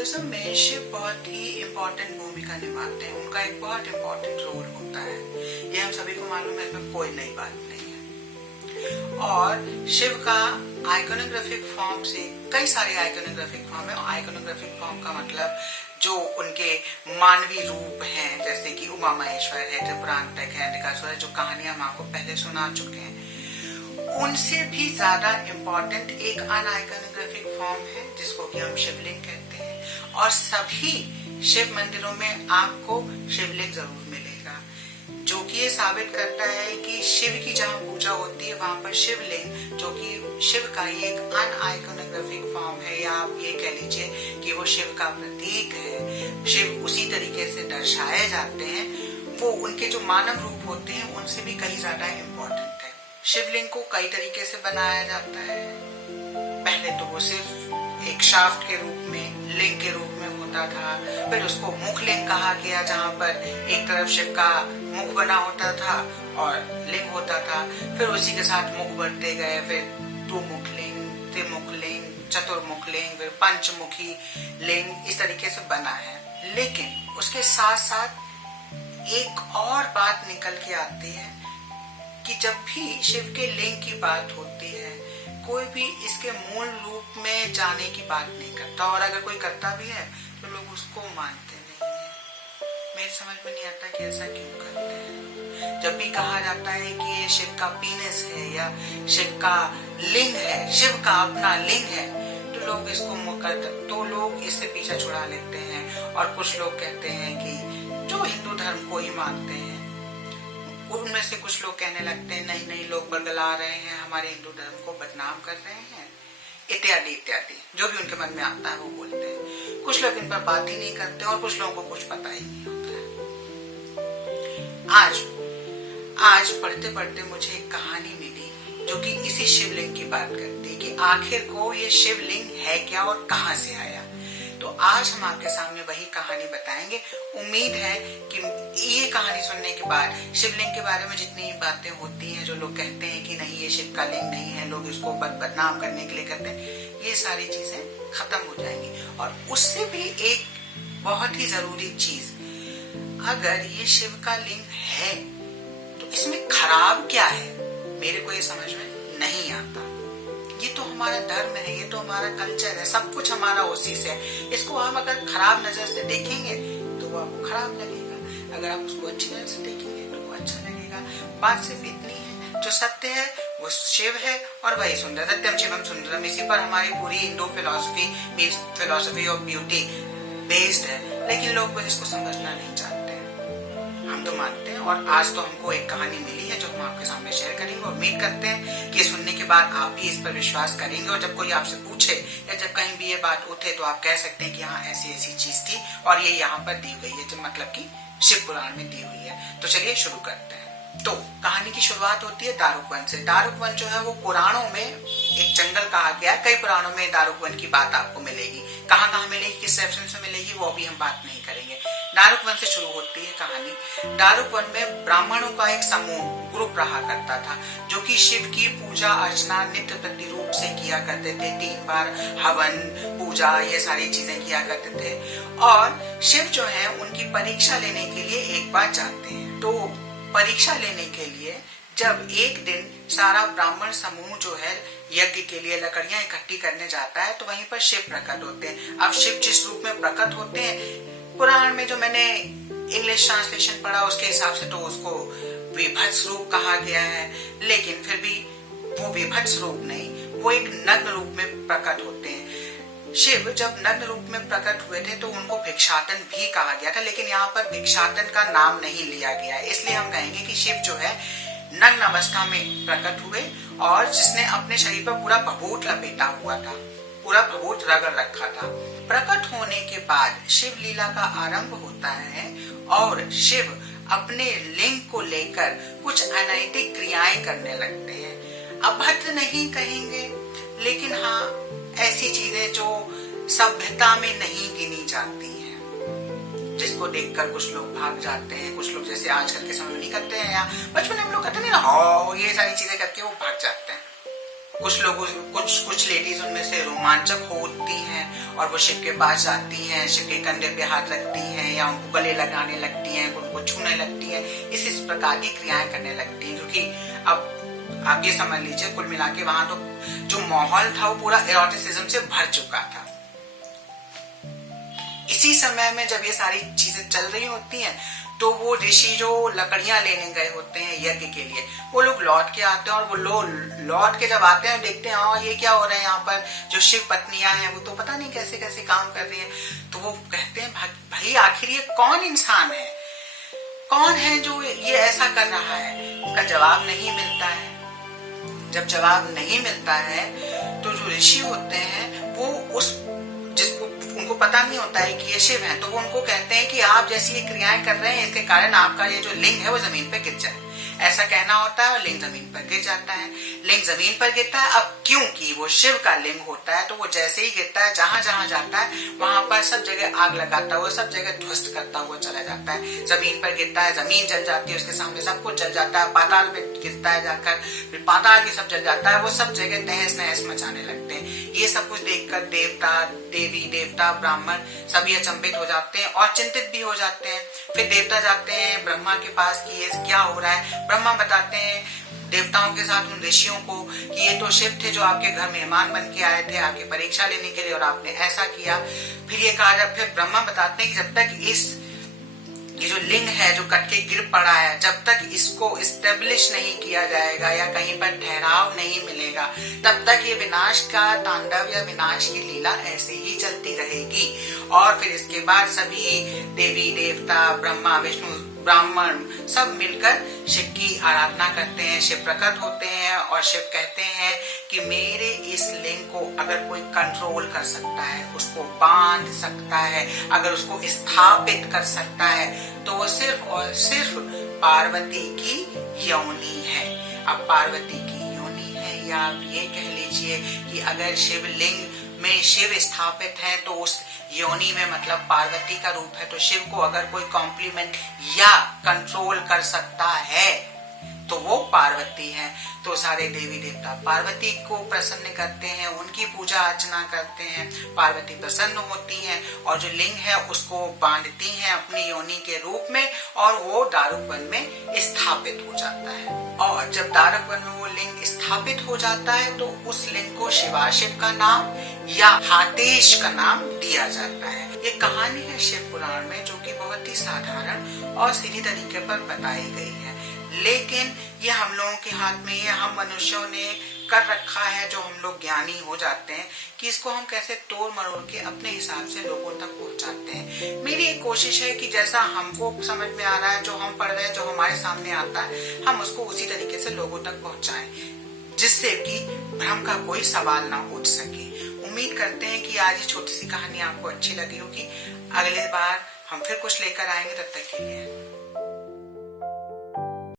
Hinduism में शिव बहुत ही important भूमिका निभाते हैं। उनका एक बहुत इम्पोर्टेंट रोल होता है, ये हम सभी को मालूम है, इसमें कोई नई बात नहीं है। और शिव का आइकोनोग्राफिक फॉर्म से कई सारे आइकोनोग्राफिक फॉर्म है। आइकोनोग्राफिक फॉर्म का मतलब जो उनके मानवीय रूप हैं, जैसे कि उमा महेश्वर है, त्रिपुरांतक है, अंधकासुर है, जो कहानियां हम आपको पहले सुना चुके हैं, उनसे भी ज्यादा इम्पोर्टेंट एक अनआइकोनोग्राफिक फॉर्म है जिसको कि हम शिवलिंग कहते हैं। और सभी शिव मंदिरों में आपको शिवलिंग जरूर मिलेगा, जो कि ये साबित करता है कि शिव की जहाँ पूजा होती है वहां पर शिवलिंग, जो कि शिव का ही एक अनआइकोनोग्राफिक फॉर्म है, या आप ये कह लीजिए कि वो शिव का प्रतीक है, शिव उसी तरीके से दर्शाए जाते हैं, वो उनके जो मानव रूप होते हैं उनसे भी कहीं ज्यादा इम्पोर्टेंट है। शिवलिंग को कई तरीके से बनाया जाता है। पहले तो वो सिर्फ एक शाफ्ट के रूप में, लिंग के रूप में होता था, फिर उसको मुखलिंग कहा गया, जहाँ पर एक तरफ शिव का मुख बना होता था और लिंग होता था। फिर उसी के साथ मुख बढ़ते गए, फिर द्विमुखलिंग, त्रिमुखलिंग, चतुर्मुखलिंग, फिर पंचमुखी लिंग, इस तरीके से बना है। लेकिन उसके साथ साथ एक और बात निकल के आती है कि जब भी शिव के लिंग की बात होती है, कोई भी इसके मूल रूप में जाने की बात नहीं करता, और अगर कोई करता भी है तो लोग उसको मानते नहीं है। मेरी समझ में नहीं आता कि ऐसा क्यों करते हैं। जब भी कहा जाता है कि ये शिव का पीनस है या शिव का लिंग है, शिव का अपना लिंग है, तो लोग इसको तो लोग इससे पीछा छुड़ा लेते हैं। और कुछ लोग कहते हैं कि जो हिंदू धर्म को ही मानते हैं, उनमें से कुछ लोग कहने लगते हैं नहीं नहीं, लोग बरगला रहे हैं, हमारे हिंदू धर्म को बदनाम कर रहे हैं, इत्यादि इत्यादि, जो भी उनके मन में आता है वो बोलते हैं। कुछ लोग इन पर बात ही नहीं करते और कुछ लोगों को कुछ पता ही नहीं होता है। आज पढ़ते पढ़ते मुझे एक कहानी मिली जो कि इसी शिवलिंग की बात करती है कि आखिर को ये शिवलिंग है क्या और कहाँ से आया। तो आज हम आपके सामने वही कहानी बताएंगे। उम्मीद है कि ये कहानी सुनने के बाद शिवलिंग के बारे में जितनी बातें होती हैं, जो लोग कहते हैं कि नहीं ये शिव का लिंग नहीं है, लोग इसको बदनाम करने के लिए करते हैं, ये सारी चीजें खत्म हो जाएंगी। और उससे भी एक बहुत ही जरूरी चीज, अगर ये शिव का लिंग है तो इसमें खराब क्या है, मेरे को ये समझ में नहीं आता। ये तो हमारा धर्म है, ये तो हमारा कल्चर है, सब कुछ हमारा उसी से है। इसको हम अगर खराब नजर से देखेंगे तो वो आपको खराब लगेगा, अगर आप उसको अच्छी नजर से देखेंगे तो वो अच्छा लगेगा। बात सिर्फ इतनी है, जो सत्य है वो शिव है और वही सुंदर, सत्यम शिवम सुंदरम, इसी पर हमारी पूरी Hindu philosophy of beauty based है। लेकिन लोग इसको समझना नहीं चाहते, हम तो मानते हैं। और आज तो हमको एक कहानी मिली है जो हम आपके सामने शेयर करेंगे। उम्मीद करते हैं कि सुनने के बाद आप भी इस पर विश्वास करेंगे, और जब कोई आपसे पूछे या जब कहीं भी ये बात उठे तो आप कह सकते हैं कि हाँ ऐसी ऐसी चीज थी और ये यहाँ पर दी गई है, जो मतलब कि शिव पुराण में दी हुई है। तो चलिए शुरू करते हैं। तो कहानी की शुरुआत होती है दारुक वन से। दारुक वन जो है वो पुराणों में एक जंगल कहा गया। कई पुराणों में दारुक वन की बात आपको मिलेगी, कहाँ मिलेगी, किस रेफरेंस में मिलेगी, वो अभी हम बात नहीं करेंगे। दारुक वन से शुरू होती है कहानी। दारुक वन में ब्राह्मणों का एक समूह, ग्रुप रहा करता था, जो कि शिव की पूजा अर्चना नित्य प्रति रूप से किया करते थे। 3 बार हवन, पूजा, ये सारी चीजें किया करते थे। और शिव जो है उनकी परीक्षा लेने के लिए एक बार जाते हैं। तो परीक्षा लेने के लिए जब एक दिन सारा ब्राह्मण समूह जो है यज्ञ के लिए लकड़ियां इकट्ठी करने जाता है, तो वहीं पर शिव प्रकट होते हैं। अब शिव जिस रूप में प्रकट होते हैं, पुराण में जो मैंने इंग्लिश ट्रांसलेशन पढ़ा उसके हिसाब से तो उसको विभत्स रूप कहा गया है, लेकिन फिर भी वो विभत्स रूप नहीं, वो एक नग्न रूप में प्रकट होते हैं। शिव जब नग्न रूप में प्रकट हुए थे तो उनको भिक्षाटन भी कहा गया था, लेकिन यहाँ पर भिक्षाटन का नाम नहीं लिया गया, इसलिए हम कहेंगे कि शिव जो है नग्न अवस्था में प्रकट हुए, और जिसने अपने शरीर पर पूरा भभूत लपेटा हुआ था, पूरा भभूत रगड़ रखा था। प्रकट होने के बाद शिव लीला का आरंभ होता है और शिव अपने लिंग को लेकर कुछ अनैतिक क्रियाएं करने लगते हैं। अभद्र नहीं कहेंगे, लेकिन हाँ ऐसी चीजें जो सभ्यता में नहीं गिनी जाती हैं, जिसको देखकर कुछ लोग भाग जाते हैं। कुछ लोग जैसे आजकल के समय में नहीं करते हैं, या बचपन में हम लोग करते नहीं ना, ये सारी चीजें करके वो भाग जाते हैं। कुछ लोग, कुछ लेडीज उनमें से रोमांचक होती हैं और वो शिव के पास जाती हैं, शिव के कंधे पे हाथ रखती हैं या उनको गले लगाने लगती हैं, उनको छूने लगती हैं, इस प्रकार की क्रियाएं करने लगती हैं। क्योंकि अब आप ये समझ लीजिए कुल मिला के वहां तो जो माहौल था वो पूरा एरोटिसिज्म से भर चुका था। इसी समय में जब ये सारी चीजें चल रही होती हैं तो वो ऋषि जो लकड़ियां लेने गए होते हैं यज्ञ के लिए, वो लोग लौट के आते हैं और वो लोग लौट के जब आते हैं देखते हैं हाँ ये क्या हो रहा है यहाँ पर, जो शिव पत्नियां हैं वो तो पता नहीं कैसे कैसे काम कर रही हैं। तो वो कहते हैं भाई आखिर ये कौन इंसान है, कौन है जो ये ऐसा कर रहा है। उसका जवाब नहीं मिलता है। जब जवाब नहीं मिलता है तो जो ऋषि होते हैं वो जिसको उनको पता नहीं होता है कि ये शिव है, तो वो उनको कहते हैं कि आप जैसी ये क्रियाएं कर रहे हैं इसके कारण आपका ये जो लिंग है वो जमीन पे गिर जाए। ऐसा कहना होता है और लिंग जमीन पर गिर जाता है। लिंग जमीन पर गिरता है। अब क्योंकि वो शिव का लिंग होता है तो वो जैसे ही गिरता है जहां जहां जाता है वहां पर सब जगह आग लगाता हुआ, सब जगह ध्वस्त करता हुआ चला जाता है। जमीन पर गिरता है, जमीन जल जाती है, उसके सामने सब कुछ जल जाता है। पाताल में गिरता है जाकर, फिर पाताल भी सब जल जाता है। वो सब जगह तहस नहस मचाने लगते हैं। ये सब कुछ देखकर देवता देवी देवता ब्राह्मण सभी अचंभित हो जाते हैं और चिंतित भी हो जाते हैं। फिर देवता जाते हैं ब्रह्मा के पास कि ये क्या हो रहा है। ब्रह्मा बताते हैं देवताओं के साथ उन ऋषियों को कि ये तो शिव थे जो आपके घर मेहमान बन के आए थे आपकी परीक्षा लेने के लिए और आपने ऐसा किया। फिर ये कहा जब फिर ब्रह्मा बताते हैं कि जब तक ये जो लिंग है जो कट के गिर पड़ा है, जब तक इसको इस्टेब्लिश नहीं किया जाएगा या कहीं पर ठहराव नहीं मिलेगा तब तक ये विनाश का तांडव या विनाश की लीला ऐसे ही चलती रहेगी। और फिर इसके बाद सभी देवी देवता ब्रह्मा विष्णु ब्राह्मण सब मिलकर शिव की आराधना करते हैं। शिव प्रकट होते हैं और शिव कहते हैं कि मेरे इस लिंग को अगर कोई कंट्रोल कर सकता है, उसको बांध सकता है, अगर उसको स्थापित कर सकता है तो वो सिर्फ और सिर्फ पार्वती की योनि है। अब पार्वती की योनि है या आप ये कह लीजिए कि अगर शिवलिंग में शिव स्थापित है तो उस योनि में मतलब पार्वती का रूप है। तो शिव को अगर कोई कॉम्प्लीमेंट या कंट्रोल कर सकता है तो वो पार्वती है। तो सारे देवी देवता पार्वती को प्रसन्न करते हैं, उनकी पूजा अर्चना करते हैं। पार्वती प्रसन्न होती हैं और जो लिंग है उसको बांधती हैं अपनी योनि के रूप में और वो दारुक वन में स्थापित हो जाता है। और जब दारुक वन में वो लिंग स्थापित हो जाता है तो उस लिंग को शिवाशिव का नाम या हातेश का नाम दिया जाता है। ये कहानी है शिव पुराण में जो कि बहुत ही साधारण और सीधी तरीके पर बताई गई है, लेकिन ये हम लोगों के हाथ में ये हम मनुष्यों ने कर रखा है जो हम लोग ज्ञानी हो जाते हैं कि इसको हम कैसे तोड़ मरोड़ के अपने हिसाब से लोगों तक पहुंचाते हैं। मेरी एक कोशिश है कि जैसा हमको समझ में आ रहा है, जो हम पढ़ रहे हैं, जो हमारे सामने आता है, हम उसको उसी तरीके से लोगों तक पहुंचाएं जिससे कि भ्रम का कोई सवाल ना उठ सके। उम्मीद करते हैं कि आज ये छोटी सी कहानी आपको अच्छी लगी होगी। अगले बार हम फिर कुछ लेकर आएंगे। तब तक के लिए